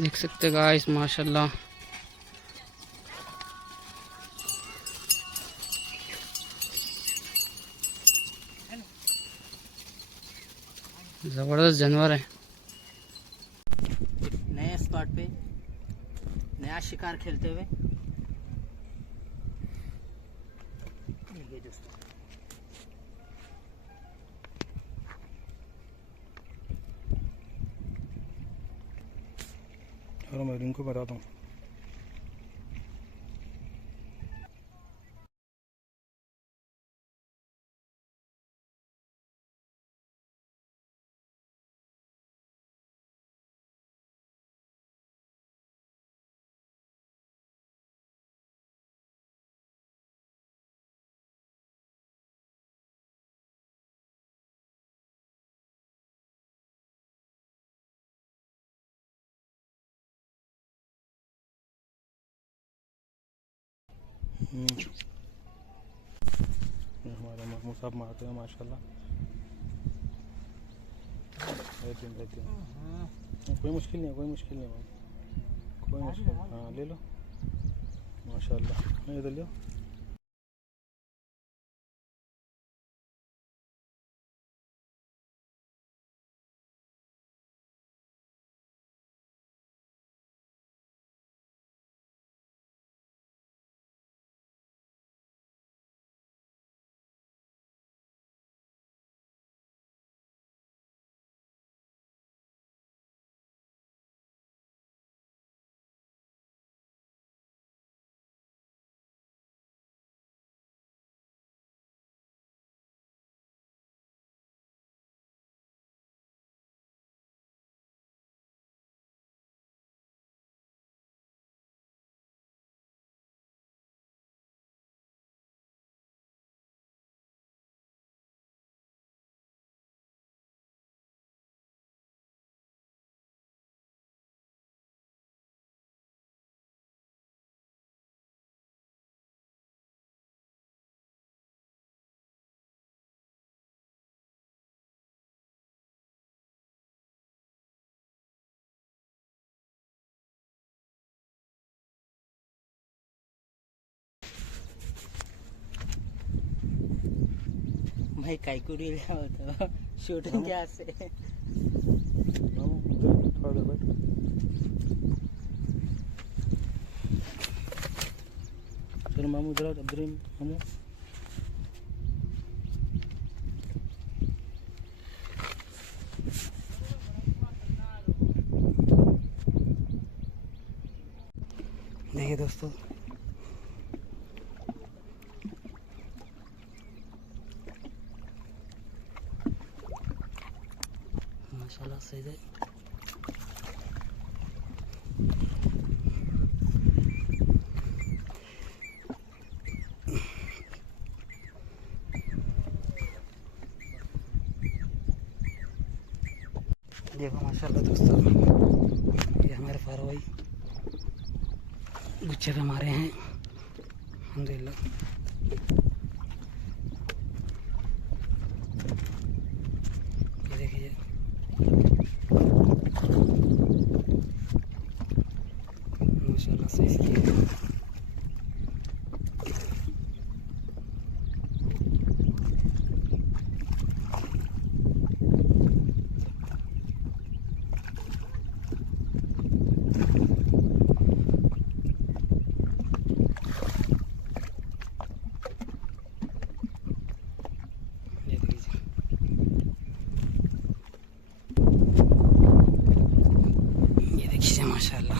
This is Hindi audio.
देख सकते गाइस माशाल्लाह। जबरदस्त जानवर है। नए स्पॉट पे नया शिकार खेलते हुए देखिए दोस्तों। और मैं इनको बताता हूँ। हमारे मामू साहब मारते हैं माशाल्लाह। कोई मुश्किल नहीं है, कोई मुश्किल नहीं है, कोई मुश्किल नहीं। हाँ ले लो माशाल्लाह। इधर लो। भाई काईकुड़ी होता शूटिंग क्या से थोड़ा देर बैठ। चलो मामू इधर अब्दुल मामू। देखिए दोस्तों माशाल्लाह सही है। देखो माशाल्लाह दोस्तों, ये हमारे फारो भाई गुच्छे पे मारे हैं अल्हम्दुलिल्लाह। ये देखिए माशाल्लाह सही है। ये देखिए माशाल्लाह।